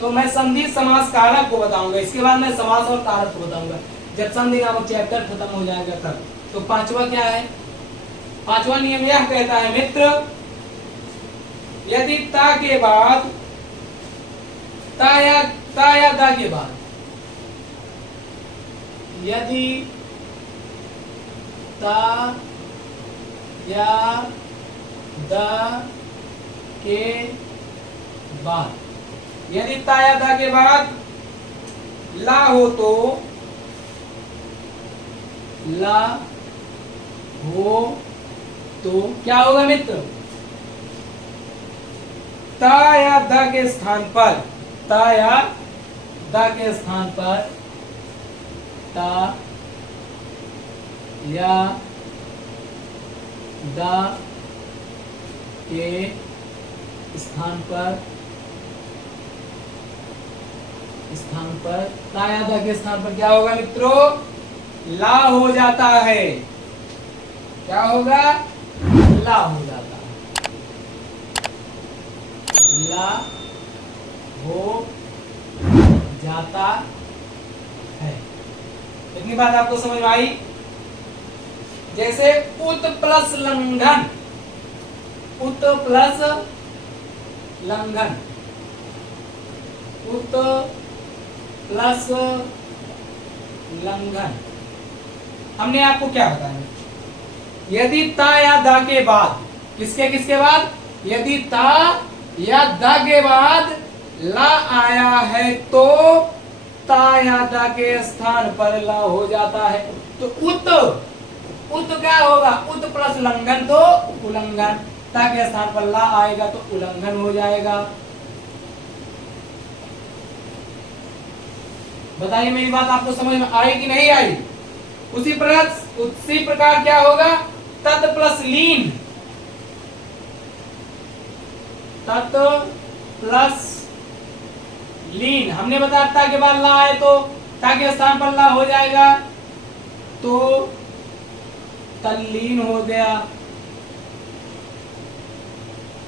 तो मैं संधि समास कारक को बताऊंगा, इसके बाद मैं समास और कारक को बताऊंगा जब संधि नामक चैप्टर खत्म हो जाएगा तब। तो पांचवा क्या है, पांचवा नियम यह कहता है मित्र, यदि ता के बाद ता या दा के बाद, यदि ता या दा के बाद, यदि ता या दा के बाद ला हो तो, ला हो तो क्या होगा मित्र, ता या दा के स्थान पर, ता या दा के स्थान पर, ता या दा के स्थान पर, ता या दा के स्थान पर क्या होगा मित्रों, ला हो जाता है। क्या होगा, ला हो जाता है, ला हो जाता है। इतनी बात आपको समझ में आई। जैसे उत प्लस लंघन, उत प्लस लंघन, उत प्लस लंघन। हमने आपको क्या बताया, यदि ता या दा के बाद, किसके किसके बाद, यदि ता या दा के बाद ला आया है तो ता या दा के स्थान पर ला हो जाता है। तो उत क्या होगा, उत प्लस लंघन तो उल्लंघन, ता के स्थान पर ला आएगा तो उल्लंघन हो जाएगा। बताइए मेरी बात आपको समझ में आई कि नहीं आई? उसी प्रकार क्या होगा, तत् प्लस लीन, तत् प्लस लीन। हमने बताया ता के बाद ला आए तो ता के स्थान पर ला हो जाएगा, तो तल्लीन हो गया।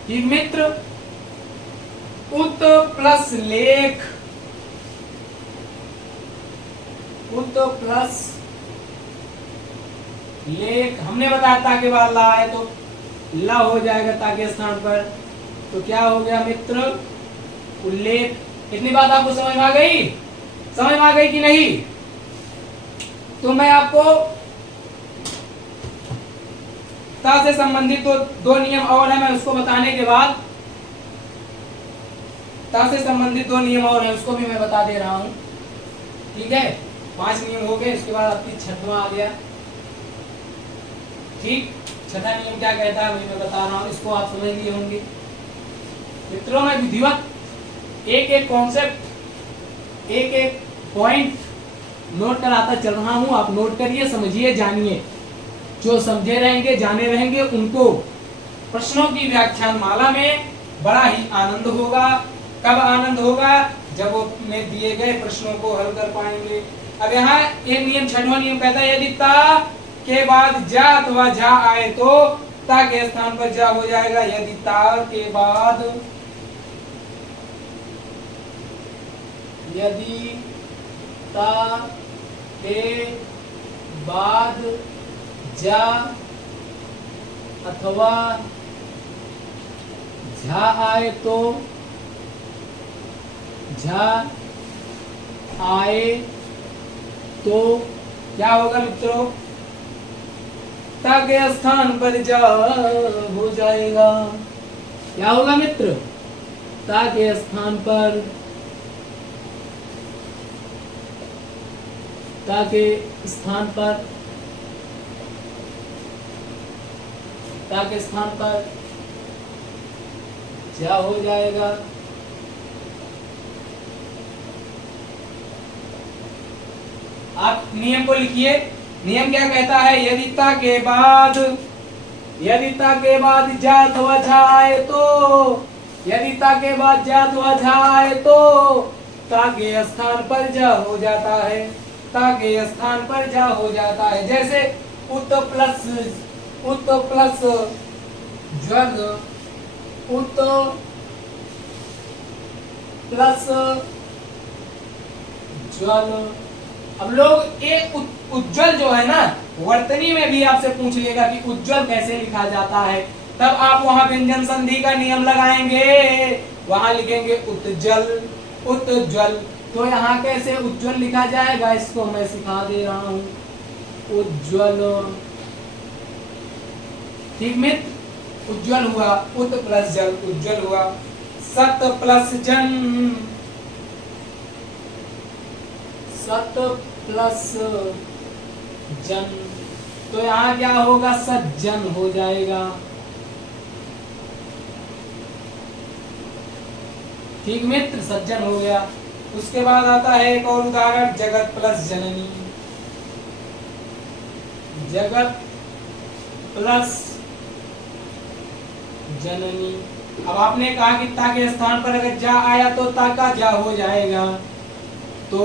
ठीक मित्र, उत प्लस लेख, उत प्लस लेख। हमने बताया ता के बाद ला आए तो ला हो जाएगा ता के स्थान पर, तो क्या हो गया मित्र, उल्लेख। इतनी बात आपको समझ में आ गई? समझ में आ गई कि नहीं? तो मैं आपको ता से संबंधित दो नियम और है, मैं उसको बताने के बाद, ता से संबंधित 2 नियम और है उसको भी मैं बता दे रहा हूं। ठीक है, 5 नियम हो गए, उसके बाद आपकी 6वां आ गया। ठीक, 6वां नियम क्या कहता है वही मैं बता रहा हूं, इसको आप समझ लिए होंगे। मित्रों, मैं विधिवत एक एक कॉन्सेप्ट, एक एक पॉइंट नोट कराता चल रहा हूं। आप नोट करिए, समझिए, जानिए। जो समझे रहेंगे, जाने रहेंगे, उनको प्रश्नों की व्याख्यान माला में बड़ा ही आनंद होगा। कब आनंद होगा? जब वो में दिए गए प्रश्नों को हल कर पाएंगे। अब यहाँ एक नियम, 6वां नियम कहता है यदि ता के बाद जा अथवा झा आए तो ता के स्थान पर जा हो जाएगा। यदि ता के बाद, यदि ता के बाद जा अथवा झा आए तो, झा आए तो क्या होगा मित्रों, ता के स्थान पर जा हो जाएगा। क्या होगा मित्र? ता के स्थान पर, ता के स्थान पर, ता के स्थान पर जा हो जाएगा। आप नियम को लिखिए। नियम क्या कहता है? यदि ता के बाद, यदि ता के बाद जा अथवा झा आए तो, यदि ता के बाद जा अथवा झा आए तो ता के स्थान पर जा हो जाता है। ता के स्थान पर जा हो जाता है। जैसे उत प्लस ज्वल, उत प्लस ज्वल। अब लोग एक उज्जवल जो है ना, वर्तनी में भी आपसे पूछ लेगा कि उज्जवल कैसे लिखा जाता है, तब आप वहां व्यंजन संधि का नियम लगाएंगे, वहां लिखेंगे उत्जल, उत्जल। तो यहाँ कैसे उज्जवल लिखा जाएगा, इसको मैं सिखा दे रहा हूँ। उज्जवल, ठीक मित्र, उज्जवल हुआ, उत प्लस जल, उज्जवल हुआ। सत प्लस जन, सत प्लस जन, तो यहाँ क्या होगा, सज्जन हो जाएगा। ठीक मित्र, सज्जन हो गया। उसके बाद आता है एक और उदाहरण, जगत प्लस जननी, जगत प्लस जननी। अब आपने कहा कि ता के स्थान पर अगर जा आया तो ता का जा हो जाएगा, तो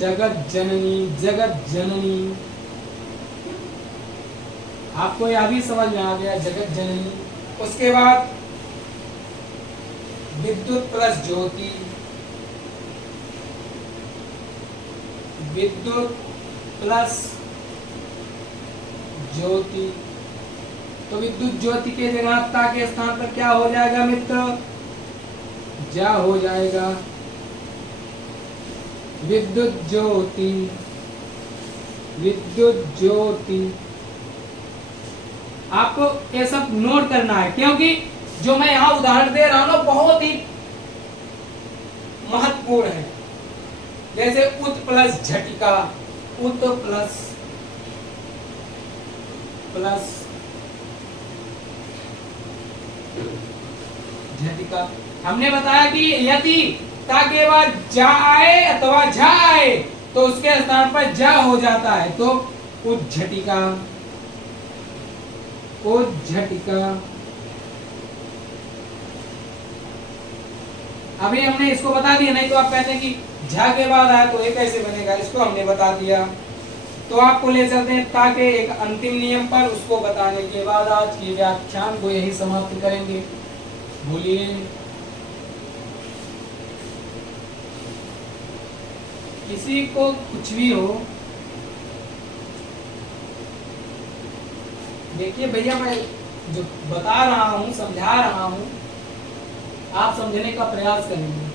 जगत जननी, जगत जननी। आपको यह भी समझ में आ गया, जगत जननी। उसके बाद विद्युत प्लस ज्योति, विद्युत प्लस ज्योति। तो विद्युत ज्योति के जगह ता के स्थान पर क्या हो जाएगा मित्र, जा हो जाएगा। विद्युत ज्योति, विद्युत ज्योति। आपको ये सब नोट करना है, क्योंकि जो मैं यहाँ उदाहरण दे रहा हूं ना, बहुत ही महत्वपूर्ण है। जैसे उत प्लस झटिका, उत प्लस प्लस झटिका। हमने बताया कि यदि ता के बाद जा आए अथवा झा आए तो उसके स्थान पर जा हो जाता है, तो उज्झटिका, उज्झटिका। अभी हमने इसको बता दिया, नहीं तो आप कहते हैं कि झा के बाद आया तो ये कैसे बनेगा, इसको हमने बता दिया। तो आपको ले चलते हैं ताकि एक अंतिम नियम पर, उसको बताने के बाद आज की व्याख्यान को यही समाप्त करेंगे। भूलिए किसी को कुछ भी हो, देखिए भैया मैं जो बता रहा हूँ, समझा रहा हूँ, आप समझने का प्रयास करेंगे।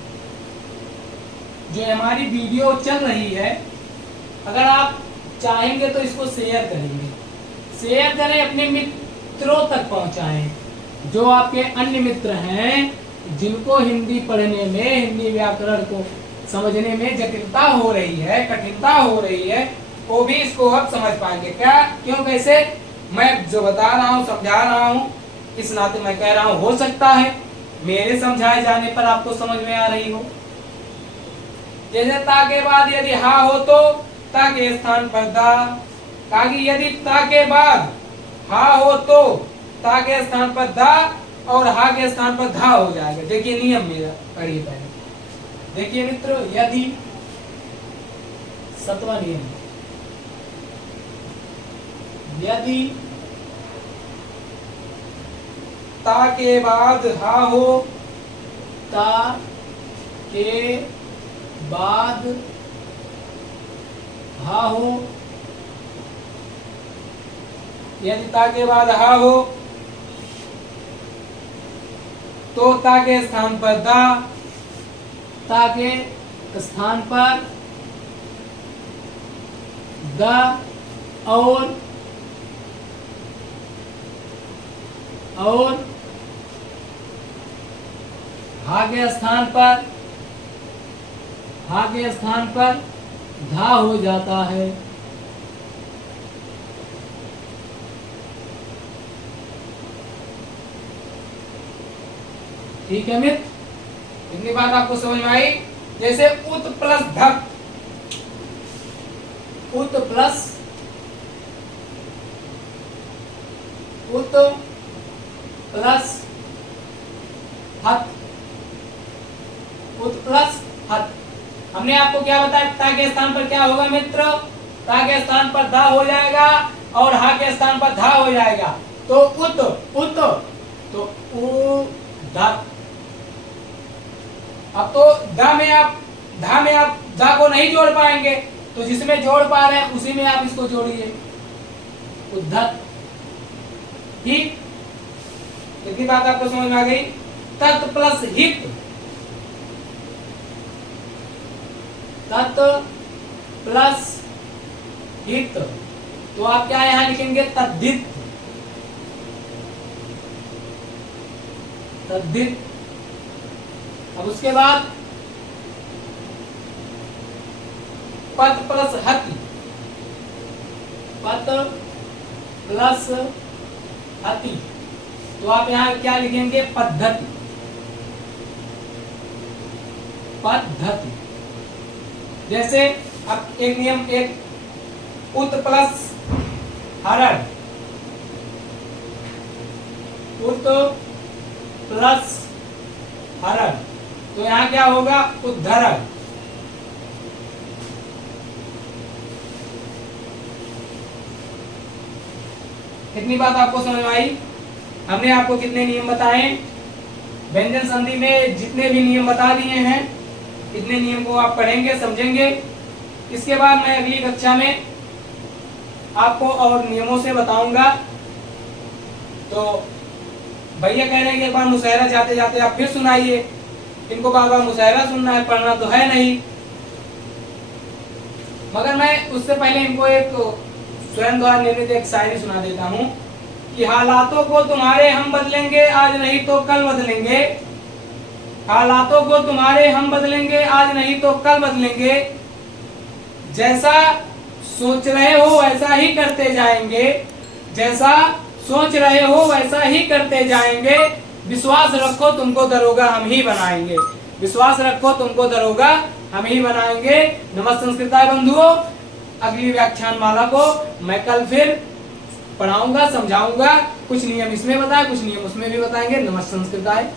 जो हमारी वीडियो चल रही है, अगर आप चाहेंगे तो इसको शेयर करेंगे, शेयर करें, अपने मित्रों तक पहुंचाएं। जो आपके अन्य मित्र हैं जिनको हिंदी पढ़ने में, हिंदी व्याकरण को समझने में जटिलता हो रही है, कठिनता हो रही है, वो भी इसको अब समझ पाएंगे। क्या, क्यों, कैसे? मैं जो बता रहा हूँ, समझा रहा हूँ, इस नाते मैं कह रहा हूँ, हो सकता है मेरे समझाए जाने पर आपको समझ में आ रही हो। जैसे ता के बाद यदि हा हो तो ता के स्थान पर दा, ताकि यदि ता के बाद हा हो तो ता के स्थान पर दा और हा के स्थान पर धा हो जाएगा। देखिए नियम मेरा, पढ़िए पहले, देखिए मित्रों, यदि, 7वां नियम, यदि ता के बाद हा हो, ता के बाद हा हो, यदि ता के बाद हा हो तो ता के स्थान पर दा, ता के स्थान पर दा और हा के स्थान पर, हा के स्थान पर धा हो जाता है। ठीक है मित्र, इतनी बात आपको समझ में आई। जैसे उत प्लस धक, उत प्लस, उत प्लस हत, उत प्लस हत। हमने आपको क्या बताया, ता के स्थान पर क्या होगा मित्र, ता के स्थान पर धा हो जाएगा और हा के स्थान पर धा हो जाएगा, तो उत, उत, तो उ धक। अब तो धा में आप धा को नहीं जोड़ पाएंगे, तो जिसमें जोड़ पा रहे हैं उसी में आप इसको जोड़िए, उद्धत। ठीक, इतनी बात आपको समझ में आ गई। तत् प्लस हित, तत् प्लस हित, तो आप क्या यहां लिखेंगे, तद्धित, तद्धित। अब उसके बाद पद प्लस हति, पद प्लस हति, तो आप यहां क्या लिखेंगे, पद्धति, पद्धति। जैसे अब एक नियम, एक उत प्लस हरण, उत प्लस हरण, तो यहां क्या होगा, उद्धरण। इतनी बात आपको समझ में आई। हमने आपको कितने नियम बताए, व्यंजन संधि में जितने भी नियम बता दिए हैं, इतने नियम को आप पढ़ेंगे, समझेंगे। इसके बाद मैं अगली कक्षा में आपको और नियमों से बताऊंगा। तो भैया कह रहे हैं कि एक बार मुशायरा जाते जाते आप फिर सुनाइए, इनको बार बार मुशायरा सुनना है, पढ़ना तो है नहीं। मगर मैं उससे पहले इनको एक स्वयं द्वारा निर्मित एक शायरी सुना देता हूँ कि हालातों को तुम्हारे हम बदलेंगे, आज नहीं तो कल बदलेंगे। हालातों को तुम्हारे हम बदलेंगे, आज नहीं तो कल बदलेंगे। जैसा सोच रहे हो वैसा ही करते जाएंगे, जैसा सोच रहे हो वैसा ही करते जाएंगे। विश्वास रखो तुमको दरोगा हम ही बनाएंगे। विश्वास रखो, तुमको दरोगा हम ही बनाएंगे। नमस्ते संस्कृताय बंधुओं, अगली व्याख्यान माला को मैं कल फिर पढ़ाऊंगा, समझाऊंगा। कुछ नियम इसमें बताए, कुछ नियम उसमें भी बताएंगे। नमस्ते संस्कृताय।